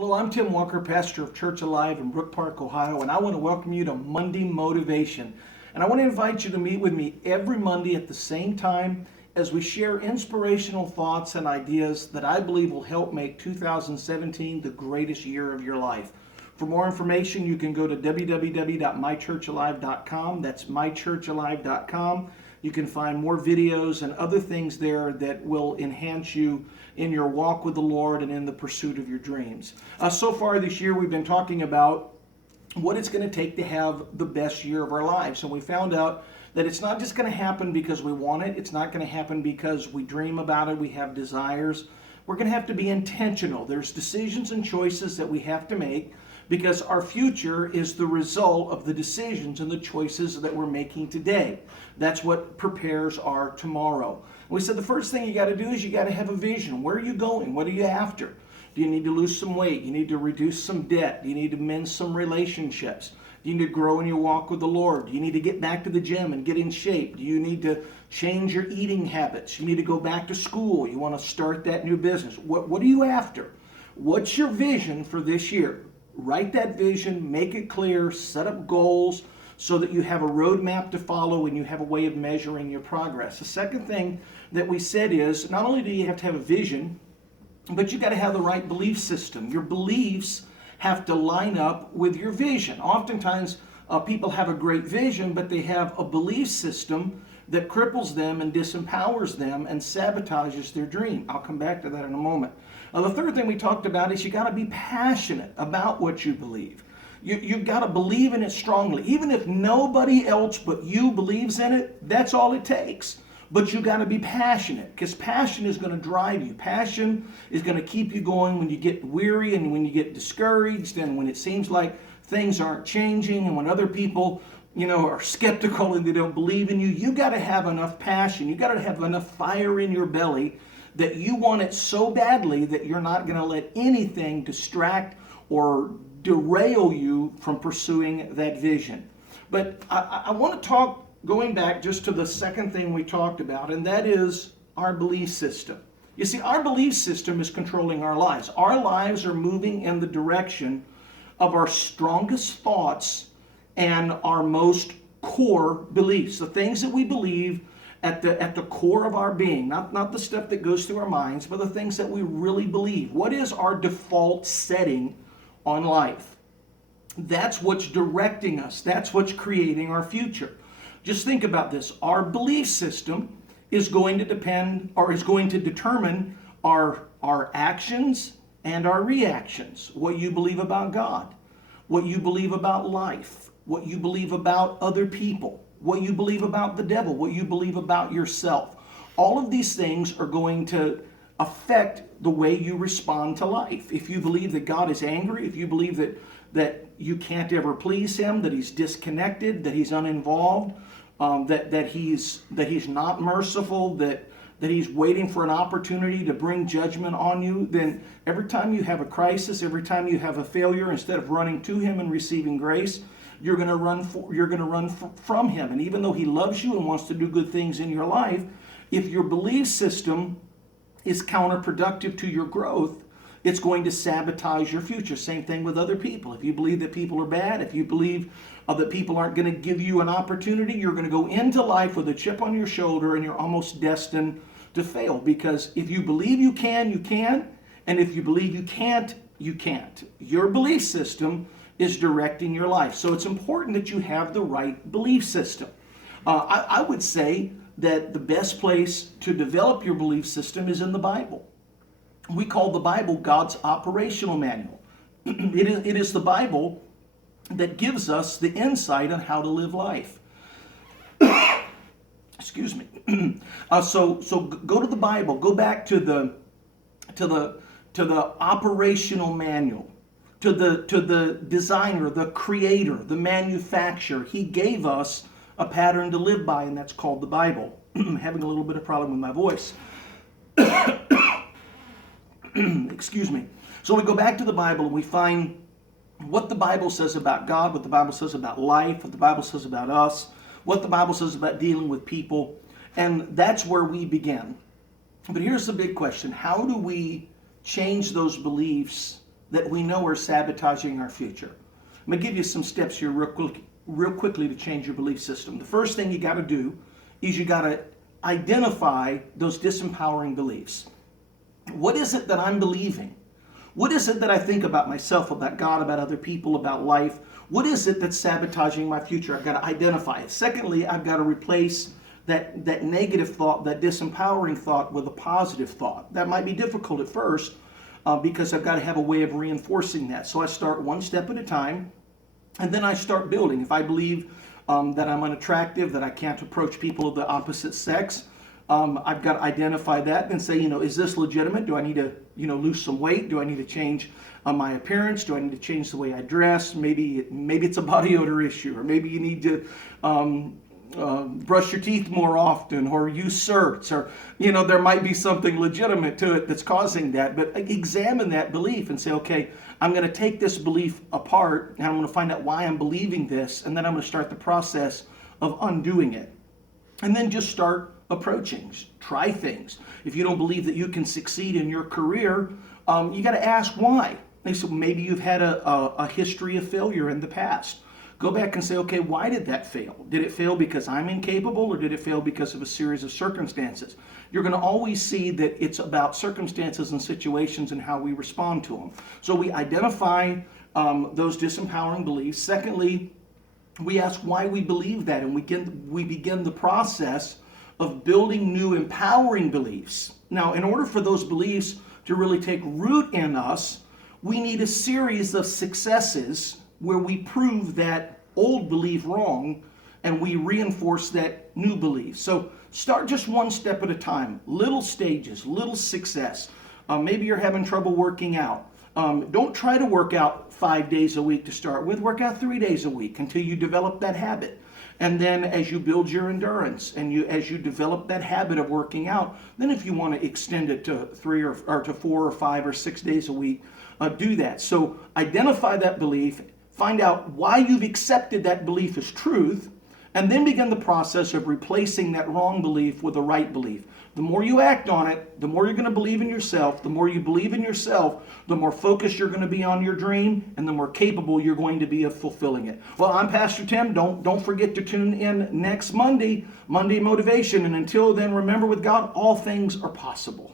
Hello, I'm Tim Walker, pastor of Church Alive in Brook Park, Ohio, and I want to welcome you to Monday Motivation. And I want to invite you to meet with me every Monday at the same time as we share inspirational thoughts and ideas that I believe will help make 2017 the greatest year of your life. For more information, you can go to www.mychurchalive.com. That's mychurchalive.com. You can find more videos and other things there that will enhance you in your walk with the Lord and in the pursuit of your dreams. So far this year, we've been talking about what it's going to take to have the best year of our lives. And we found out that it's not just going to happen because we want it. It's not going to happen because we dream about it, we have desires. We're going to have to be intentional. There's decisions and choices that we have to make because our future is the result of the decisions and the choices that we're making today. That's what prepares our tomorrow. We said the first thing you got to do is you got to have a vision. Where are you going? What are you after? Do you need to lose some weight? You need to reduce some debt? Do you need to mend some relationships? Do you need to grow in your walk with the Lord? Do you need to get back to the gym and get in shape? Do you need to change your eating habits? You need to go back to school. You want to start that new business. What are you after? What's your vision for this year? Write that vision, make it clear, set up goals so that you have a roadmap to follow and you have a way of measuring your progress. The second thing that we said is not only do you have to have a vision, but you got to have the right belief system. Your beliefs have to line up with your vision. Oftentimes, people have a great vision, but they have a belief system that cripples them and disempowers them and sabotages their dream. I'll come back to that in a moment. The third thing we talked about is you got to be passionate about what you believe. You've got to believe in it strongly. Even if nobody else but you believes in it, that's all it takes. But you got to be passionate because passion is going to drive you. Passion is going to keep you going when you get weary and when you get discouraged and when it seems like things aren't changing and when other people, are skeptical and they don't believe in you. You got to have enough passion. You got to have enough fire in your belly that you want it so badly that you're not going to let anything distract or derail you from pursuing that vision. But I want to talk, going back just to the second thing we talked about, and that is our belief system. You see, our belief system is controlling our lives. Our lives are moving in the direction of our strongest thoughts and our most core beliefs, the things that we believe at the core of our being, not the stuff that goes through our minds, but the things that we really believe. What is our default setting on life? That's what's directing us. That's what's creating our future. Just think about this. Our belief system is going to determine our actions and our reactions. What you believe about God, what you believe about life, what you believe about other people, what you believe about the devil, what you believe about yourself. All of these things are going to affect the way you respond to life. If you believe that God is angry, if you believe that you can't ever please him, that he's disconnected, that he's uninvolved, that he's not merciful, that he's waiting for an opportunity to bring judgment on you, then every time you have a crisis, every time you have a failure, instead of running to him and receiving grace, you're going to run from him. And even though he loves you and wants to do good things in your life, if your belief system is counterproductive to your growth, it's going to sabotage your future. Same thing with other people. If you believe that people are bad, if you believe that people aren't going to give you an opportunity, you're going to go into life with a chip on your shoulder and you're almost destined to fail. Because if you believe you can, you can. And if you believe you can't, you can't. Your belief system is directing your life. So it's important that you have the right belief system. I would say that the best place to develop your belief system is in the Bible. We call the Bible God's operational manual. It is the Bible that gives us the insight on how to live life. Excuse me. So go to the Bible. Go back to the operational manual. To the designer, the creator, the manufacturer. He gave us a pattern to live by, and that's called the Bible. I'm having a little bit of problem with my voice. Excuse me. So we go back to the Bible and we find what the Bible says about God, what the Bible says about life, what the Bible says about us, what the Bible says about dealing with people, and that's where we begin. But here's the big question. How do we change those beliefs that we know are sabotaging our future. I'm going to give you some steps here real quickly to change your belief system. The first thing you got to do is you got to identify those disempowering beliefs. What is it that I'm believing? What is it that I think about myself, about God, about other people, about life? What is it that's sabotaging my future? I've got to identify it. Secondly, I've got to replace that negative thought, that disempowering thought, with a positive thought. That might be difficult at first because I've got to have a way of reinforcing that. So I start one step at a time, and then I start building. If I believe that I'm unattractive, that I can't approach people of the opposite sex, I've got to identify that and say, is this legitimate? Do I need to, lose some weight? Do I need to change my appearance? Do I need to change the way I dress? Maybe it's a body odor issue, or maybe you need to brush your teeth more often, or use certs, or there might be something legitimate to it that's causing that. But examine that belief and say, okay, I'm going to take this belief apart, and I'm going to find out why I'm believing this, and then I'm going to start the process of undoing it. And then just start approaching, try things. If you don't believe that you can succeed in your career, you got to ask why. So maybe you've had a history of failure in the past. Go back and say, okay, why did that fail? Did it fail because I'm incapable, or did it fail because of a series of circumstances? You're going to always see that it's about circumstances and situations and how we respond to them. So we identify those disempowering beliefs. Secondly, we ask why we believe that, and we begin the process of building new empowering beliefs. Now, in order for those beliefs to really take root in us, we need a series of successes where we prove that old belief wrong and we reinforce that new belief. So start just one step at a time, little stages, little success. Maybe you're having trouble working out. Don't try to work out 5 days a week to start with. Work out 3 days a week until you develop that habit. And then as you build your endurance and as you develop that habit of working out, then if you want to extend it to 3 or to 4 or 5 or 6 days a week, do that. So identify that belief, find out why you've accepted that belief as truth, and then begin the process of replacing that wrong belief with a right belief. The more you act on it, the more you're going to believe in yourself. The more you believe in yourself, the more focused you're going to be on your dream, and the more capable you're going to be of fulfilling it. Well, I'm Pastor Tim. Don't forget to tune in next Monday Motivation. And until then, remember, with God, all things are possible.